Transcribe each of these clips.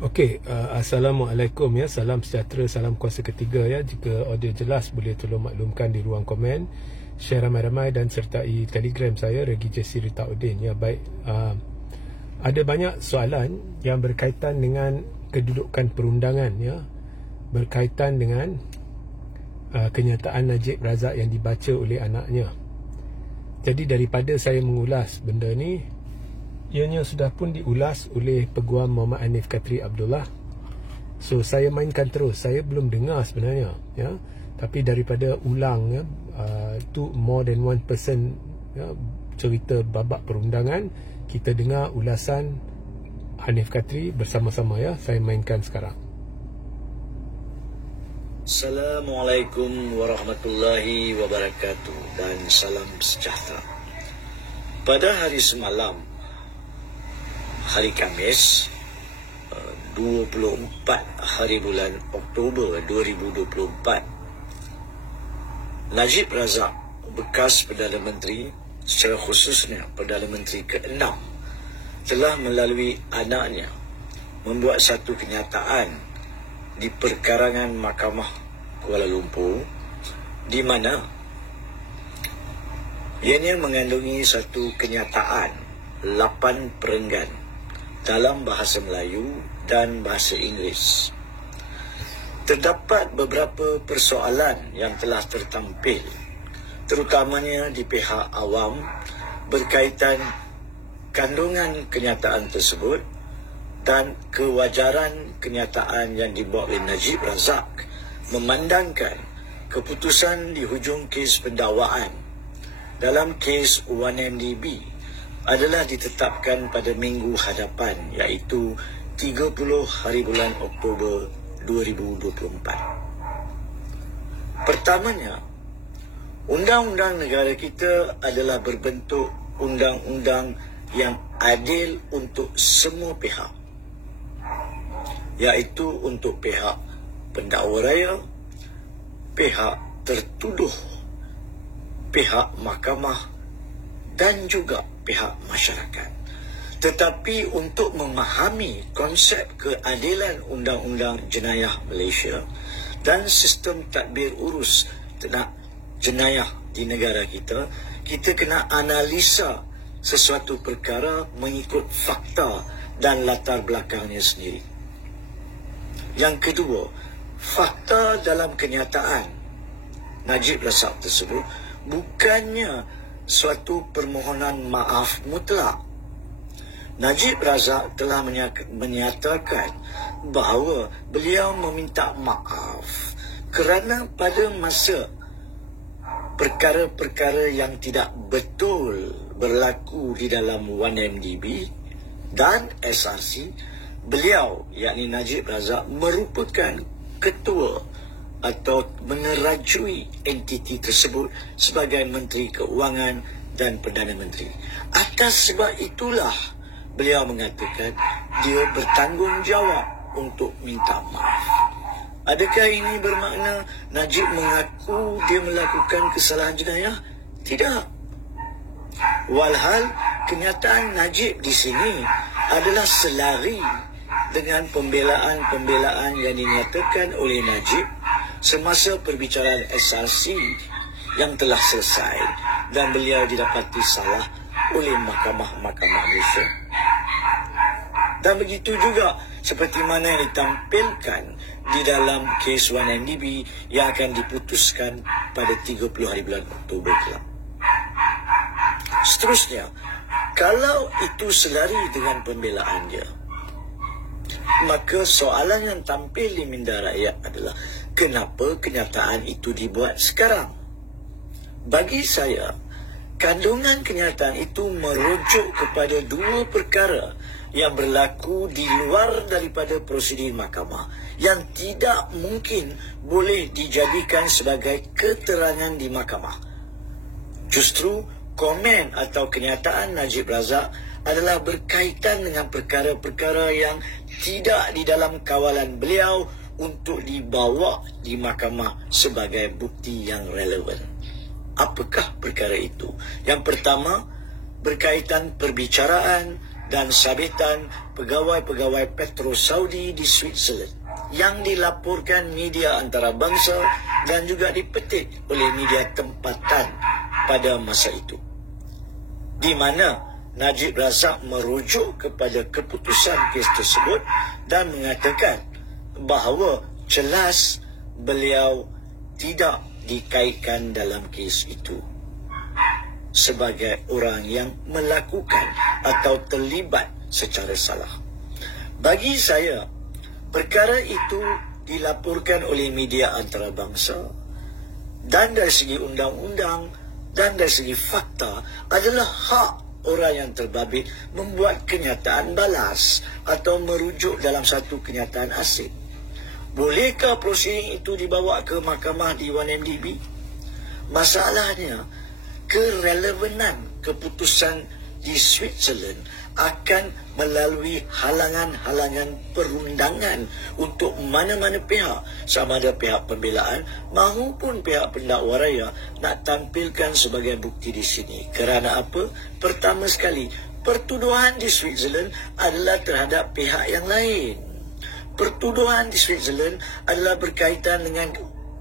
Okey, Assalamualaikum ya. Salam sejahtera, salam kuasa ketiga ya. Jika audio jelas boleh tolong maklumkan di ruang komen. Share ramai-ramai dan sertai Telegram saya Regi Jesse Ritauddin ya. Baik, ada banyak soalan yang berkaitan dengan kedudukan perundangan ya. Berkaitan dengan kenyataan Najib Razak yang dibaca oleh anaknya. Jadi daripada saya mengulas benda ni, ianya sudah pun diulas oleh Peguam Muhammad Hanif Katri Abdullah. So saya mainkan terus. Saya belum dengar sebenarnya ya. Tapi daripada ulang ya, tu more than one person ya, cerita babak perundangan, kita dengar ulasan Hanif Katri bersama-sama ya. Saya mainkan sekarang. Assalamualaikum warahmatullahi wabarakatuh dan salam sejahtera. Pada hari semalam, hari Khamis 24 hari bulan Oktober 2024, Najib Razak, bekas Perdana Menteri, secara khususnya Perdana Menteri ke-6, telah melalui anaknya membuat satu kenyataan di perkarangan Mahkamah Kuala Lumpur, di mana ianya mengandungi satu kenyataan 8 perenggan dalam bahasa Melayu dan bahasa Inggeris. Terdapat beberapa persoalan yang telah tertampil, terutamanya di pihak awam, berkaitan kandungan kenyataan tersebut dan kewajaran kenyataan yang dibuat oleh Najib Razak, memandangkan keputusan di hujung kes pendakwaan dalam kes 1MDB adalah ditetapkan pada minggu hadapan, iaitu 30 hari bulan Oktober 2024. Pertamanya, undang-undang negara kita adalah berbentuk undang-undang yang adil untuk semua pihak, iaitu untuk pihak pendakwa raya, pihak tertuduh, pihak mahkamah dan juga pihak masyarakat. Tetapi untuk memahami konsep keadilan Undang-Undang Jenayah Malaysia dan sistem tadbir urus jenayah di negara kita, kita kena analisa sesuatu perkara mengikut fakta dan latar belakangnya sendiri. Yang kedua, fakta dalam kenyataan Najib Razak tersebut bukannya suatu permohonan maaf mutlak. Najib Razak telah menyatakan bahawa beliau meminta maaf kerana pada masa perkara-perkara yang tidak betul berlaku di dalam 1MDB dan SRC, beliau, yakni Najib Razak, merupakan ketua atau menerajui entiti tersebut sebagai Menteri Keuangan dan Perdana Menteri. Atas sebab itulah beliau mengatakan dia bertanggungjawab untuk minta maaf. Adakah ini bermakna Najib mengaku dia melakukan kesalahan jenayah? Tidak. Walhal kenyataan Najib di sini adalah selari dengan pembelaan-pembelaan yang dinyatakan oleh Najib semasa perbicaraan SRC yang telah selesai dan beliau didapati salah oleh Mahkamah Malaysia. Dan begitu juga seperti mana yang ditampilkan di dalam kes 1MDB yang akan diputuskan pada 30 hari bulan Oktober kelak. Seterusnya, kalau itu selari dengan pembelaan dia, maka soalan yang tampil di minda rakyat adalah kenapa kenyataan itu dibuat sekarang? Bagi saya, kandungan kenyataan itu merujuk kepada dua perkara yang berlaku di luar daripada prosedur mahkamah yang tidak mungkin boleh dijadikan sebagai keterangan di mahkamah. Justru komen atau kenyataan Najib Razak adalah berkaitan dengan perkara-perkara yang tidak di dalam kawalan beliau untuk dibawa di mahkamah sebagai bukti yang relevan. Apakah perkara itu? Yang pertama, berkaitan perbicaraan dan sabitan pegawai-pegawai Petro Saudi di Switzerland yang dilaporkan media antarabangsa dan juga dipetik oleh media tempatan pada masa itu, di mana Najib Razak merujuk kepada keputusan kes tersebut dan mengatakan bahawa jelas beliau tidak dikaitkan dalam kes itu sebagai orang yang melakukan atau terlibat secara salah. Bagi saya, perkara itu dilaporkan oleh media antarabangsa dan dari segi undang-undang dan dari segi fakta adalah hak orang yang terbabit membuat kenyataan balas atau merujuk dalam satu kenyataan asing. Bolehkah prosiding itu dibawa ke mahkamah di 1MDB? Masalahnya, kerelevanan keputusan di Switzerland akan melalui halangan-halangan perundangan untuk mana-mana pihak, sama ada pihak pembelaan maupun pihak pendakwa raya, nak tampilkan sebagai bukti di sini. Kerana apa? Pertama sekali, pertuduhan di Switzerland adalah terhadap pihak yang lain. Pertuduhan di Switzerland adalah berkaitan dengan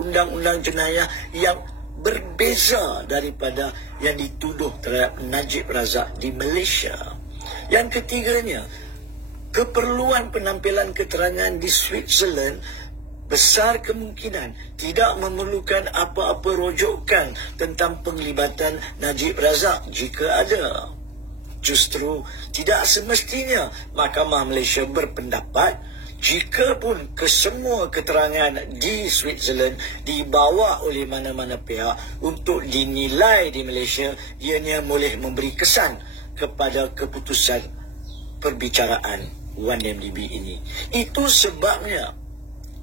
undang-undang jenayah yang berbeza daripada yang dituduh terhadap Najib Razak di Malaysia. Yang ketiganya, keperluan penampilan keterangan di Switzerland besar kemungkinan tidak memerlukan apa-apa rujukan tentang penglibatan Najib Razak jika ada. Justru tidak semestinya Mahkamah Malaysia berpendapat jika pun kesemua keterangan di Switzerland dibawa oleh mana-mana pihak untuk dinilai di Malaysia, ianya boleh memberi kesan kepada keputusan perbicaraan 1MDB ini. Itu sebabnya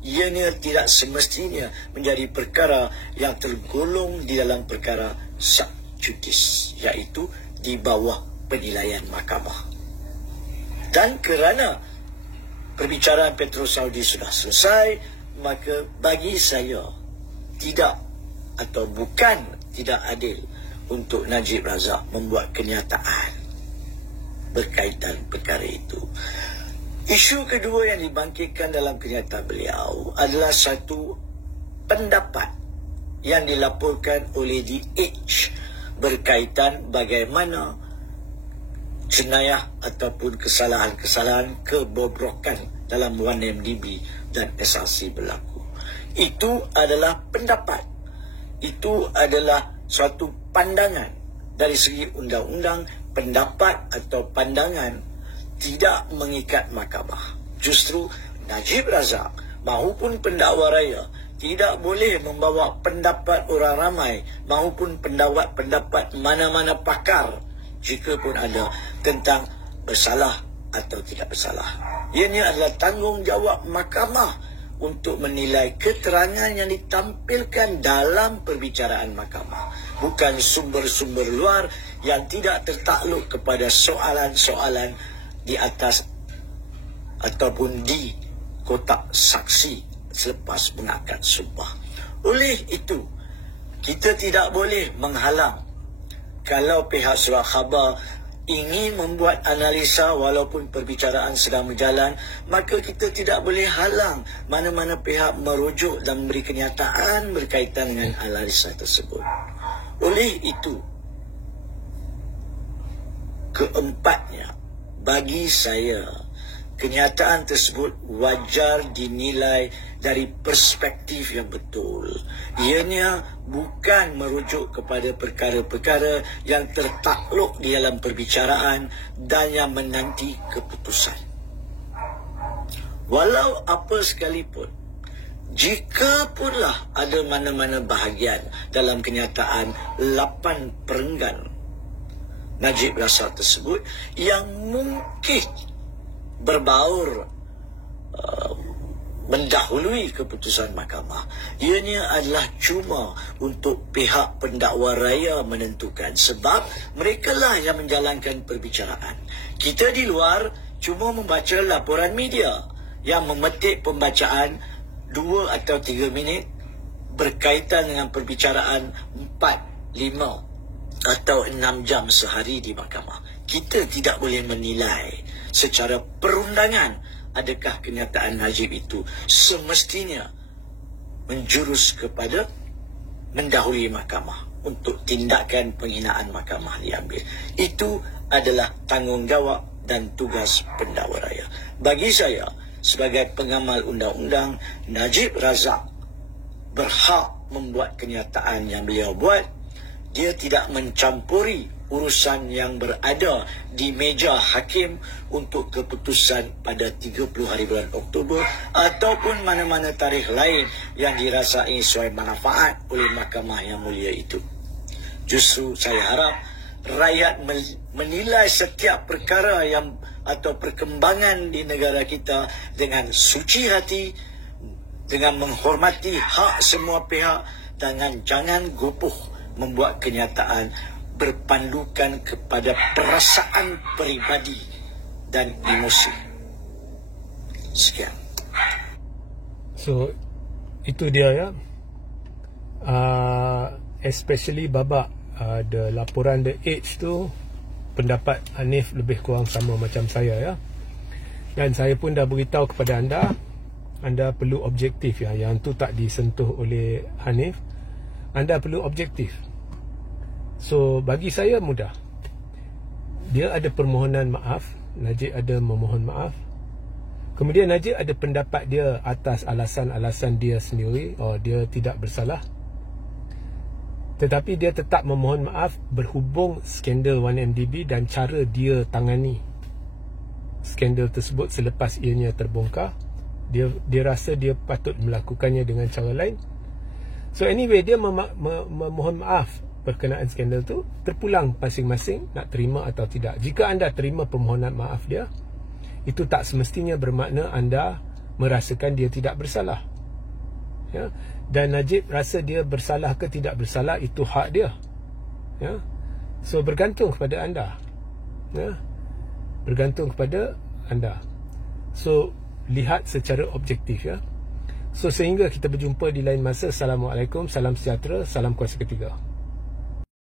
ianya tidak semestinya menjadi perkara yang tergolong di dalam perkara sub judice, iaitu di bawah penilaian mahkamah. Dan kerana perbicaraan Petro Saudi sudah selesai, maka bagi saya tidak atau bukan tidak adil untuk Najib Razak membuat kenyataan berkaitan perkara itu. Isu kedua yang dibangkitkan dalam kenyataan beliau adalah satu pendapat yang dilaporkan oleh DH berkaitan bagaimana jenayah ataupun kesalahan-kesalahan kebobrokan dalam 1MDB dan SRC berlaku. Itu adalah pendapat. Itu adalah suatu pandangan dari segi undang-undang. Pendapat atau pandangan tidak mengikat mahkamah. Justru Najib Razak maupun pendakwa raya tidak boleh membawa pendapat orang ramai maupun pendapat mana-mana pakar, jika pun ada, tentang bersalah atau tidak bersalah. Ianya adalah tanggungjawab mahkamah untuk menilai keterangan yang ditampilkan dalam perbicaraan mahkamah, bukan sumber-sumber luar yang tidak tertakluk kepada soalan-soalan di atas ataupun di kotak saksi selepas mengangkat sumpah. Oleh itu, kita tidak boleh menghalang kalau pihak surat khabar ingin membuat analisa walaupun perbicaraan sedang berjalan, maka kita tidak boleh halang mana-mana pihak merujuk dan memberi kenyataan berkaitan dengan analisa tersebut. Oleh itu, keempatnya, bagi saya, kenyataan tersebut wajar dinilai dari perspektif yang betul. Ianya bukan merujuk kepada perkara-perkara yang tertakluk di dalam perbicaraan dan yang menanti keputusan. Walau apa sekalipun, jika punlah ada mana-mana bahagian dalam kenyataan 8 perenggan Najib Razak tersebut yang mungkin berbaur mendahului keputusan mahkamah, ianya adalah cuma untuk pihak pendakwa raya menentukan, sebab merekalah yang menjalankan perbicaraan. Kita di luar cuma membaca laporan media yang memetik pembacaan 2 atau 3 minit berkaitan dengan perbicaraan 4, 5 atau 6 jam sehari di mahkamah. Kita tidak boleh menilai secara perundangan adakah kenyataan Najib itu semestinya menjurus kepada mendahului mahkamah untuk tindakan penghinaan mahkamah diambil. Itu adalah tanggungjawab dan tugas pendakwa raya. Bagi saya, sebagai pengamal undang-undang, Najib Razak berhak membuat kenyataan yang beliau buat. Dia tidak mencampuri urusan yang berada di meja hakim untuk keputusan pada 30 hari bulan Oktober ataupun mana-mana tarikh lain yang dirasai sesuai manfaat oleh mahkamah yang mulia itu. Justru saya harap rakyat menilai setiap perkara yang atau perkembangan di negara kita dengan suci hati, dengan menghormati hak semua pihak, dan jangan gopoh membuat kenyataan berpandukan kepada perasaan peribadi dan emosi. Sekian. So, itu dia ya. Especially babak the laporan The Age tu, pendapat Hanif lebih kurang sama macam saya ya. Dan saya pun dah beritahu kepada anda perlu objektif ya. Yang tu tak disentuh oleh Hanif. Anda perlu objektif. So bagi saya mudah. Dia ada permohonan maaf, Najib ada memohon maaf. Kemudian Najib ada pendapat dia atas alasan-alasan dia sendiri, dia tidak bersalah. Tetapi dia tetap memohon maaf berhubung skandal 1MDB dan cara dia tangani skandal tersebut selepas ianya terbongkar. Dia rasa dia patut melakukannya dengan cara lain. So anyway, dia memohon maaf berkenaan skandal tu. Terpulang masing-masing nak terima atau tidak. Jika anda terima permohonan maaf dia, itu tak semestinya bermakna anda merasakan dia tidak bersalah ya. Dan Najib rasa dia bersalah ke tidak bersalah, itu hak dia ya. So bergantung kepada anda ya. Bergantung kepada anda. So lihat secara objektif ya. So sehingga kita berjumpa di lain masa. Assalamualaikum, salam sejahtera, salam kuasa ketiga.